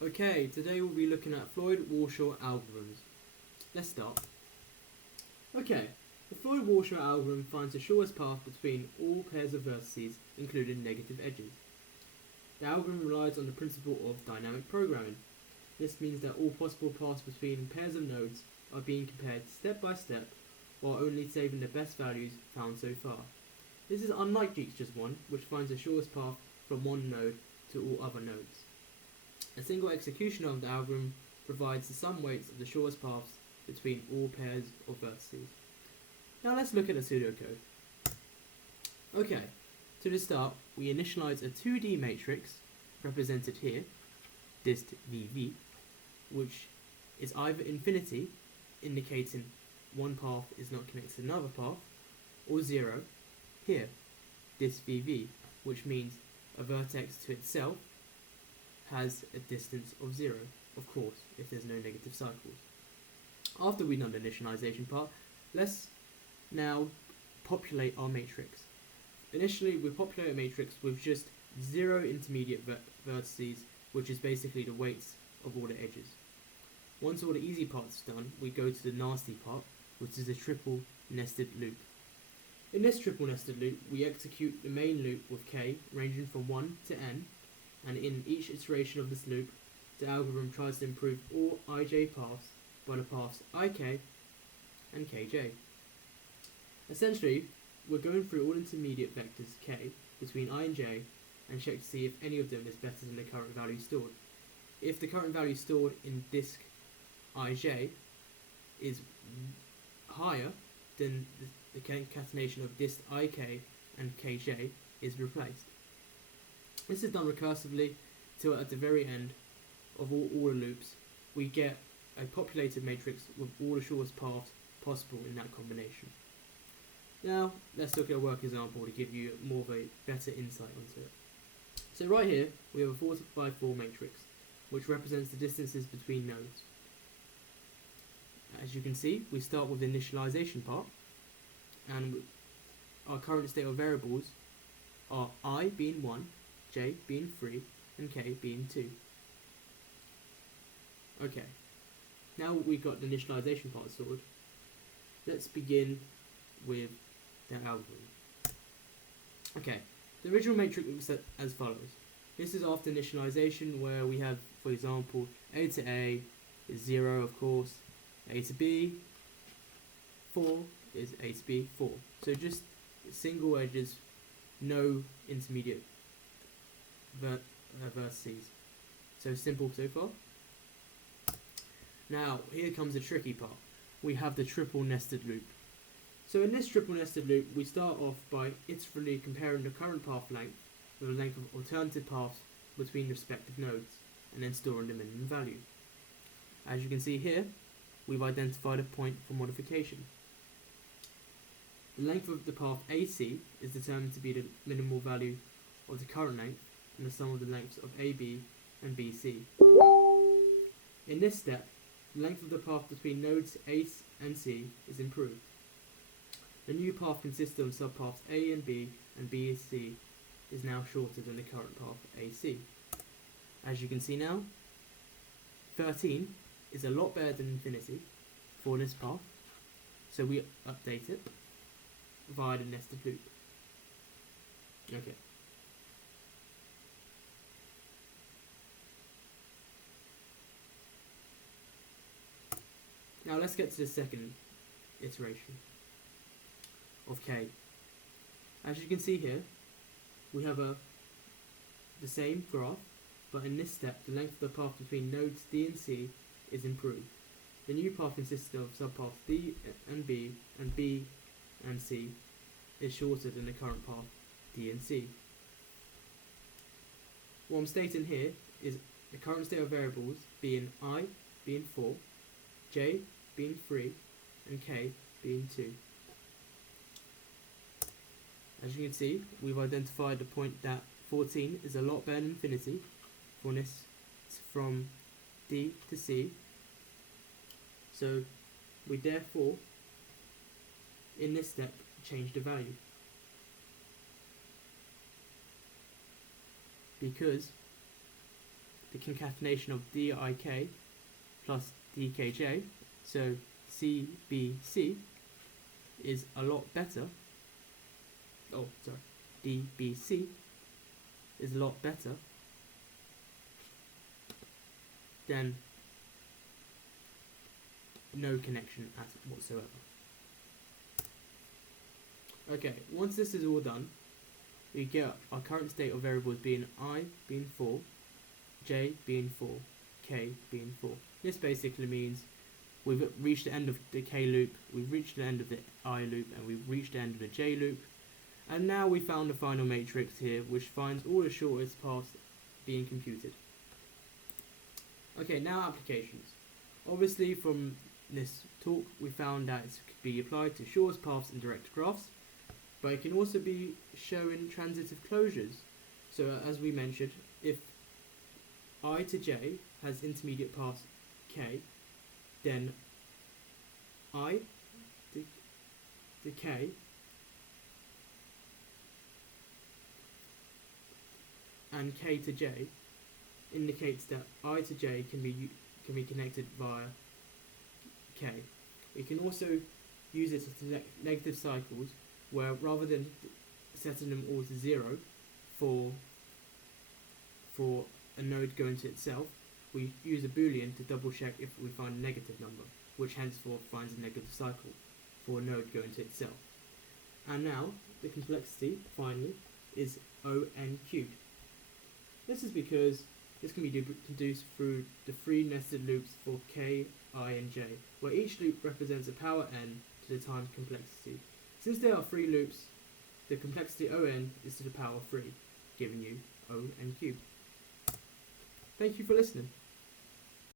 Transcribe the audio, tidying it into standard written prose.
Okay, today we'll be looking at Floyd Warshall algorithms. Let's start. Okay, the Floyd Warshall algorithm finds the shortest path between all pairs of vertices, including negative edges. The algorithm relies on the principle of dynamic programming. This means that all possible paths between pairs of nodes are being compared step by step, while only saving the best values found so far. This is unlike Dijkstra's one, which finds the shortest path from one node to all other nodes. A single execution of the algorithm provides the sum weights of the shortest paths between all pairs of vertices. Now let's look at the pseudocode. Okay, to start, we initialize a 2D matrix, represented here, dist VV, which is either infinity, indicating one path is not connected to another path, or 0, here, dist VV, which means a vertex to itself has a distance of 0, of course, if there's no negative cycles. After we've done the initialization part, let's now populate our matrix. Initially, we populate a matrix with just 0 intermediate vertices, which is basically the weights of all the edges. Once all the easy part's done, we go to the nasty part, which is a triple nested loop. In this triple nested loop, we execute the main loop with k ranging from 1 to n, and in each iteration of this loop, the algorithm tries to improve all ij paths by the paths ik and kj. Essentially, we're going through all intermediate vectors k between I and j and check to see if any of them is better than the current value stored. If the current value stored in disk ij is higher, then the concatenation of dist ik and kj is replaced. This is done recursively till at the very end of all the loops we get a populated matrix with all the shortest paths possible in that combination. Now let's look at a work example to give you more of a better insight onto it. So right here we have a 4x4 matrix which represents the distances between nodes. As you can see, we start with the initialization part, and our current state of variables are I being 1, j being 3, and k being 2. Okay, now we've got the initialization part sorted, let's begin with the algorithm. Okay, the original matrix looks as follows. This is after initialization, where we have, for example, a to a is 0, of course, a to b, 4 is a to b, 4. So just single edges, no intermediate vertices. So simple so far. Now here comes the tricky part. We have the triple nested loop. So in this triple nested loop, we start off by iteratively comparing the current path length with the length of alternative paths between respective nodes, and then storing the minimum value. As you can see here, we've identified a point for modification. The length of the path AC is determined to be the minimal value of the current length and the sum of the lengths of AB and BC. In this step, the length of the path between nodes A and C is improved. The new path consisting of subpaths A and B and B and C is now shorter than the current path AC. As you can see now, 13 is a lot better than infinity for this path, so we update it via the nested loop. Okay. Now let's get to the second iteration of k. As you can see here, we have the same graph, but in this step, the length of the path between nodes D and C is improved. The new path consists of subpaths D and B and C is shorter than the current path D and C. What I'm stating here is the current state of variables being I being 4, j being 3, and k being 2. As you can see, we've identified the point that 14 is a lot better than infinity for this from D to C. So we therefore, in this step, change the value. Because the concatenation of dik plus dkj, so CBC is a lot better. Oh, sorry, DBC is a lot better than no connection at whatsoever. Okay, once this is all done, we get our current state of variables being I being 4, J being 4, K being 4. This basically means we've reached the end of the K loop, we've reached the end of the I loop, and we've reached the end of the J loop. And now we found the final matrix here, which finds all the shortest paths being computed. Okay, now applications. Obviously from this talk we found that it could be applied to shortest paths in direct graphs, but it can also be shown transitive closures. So as we mentioned, if I to J has intermediate paths K, then I to K and K to J indicates that I to J can be connected via K. We can also use it to negative cycles, where rather than setting them all to 0 for a node going to itself, we use a boolean to double check if we find a negative number, which henceforth finds a negative cycle for a node going to itself. And now the complexity finally is O(n)^. This is because this can be deduced through the 3 nested loops for K, I and J, where each loop represents a power n to the times complexity. Since there are 3 loops, the complexity O(n) is to the power 3, giving you O(n)^. Thank you for listening.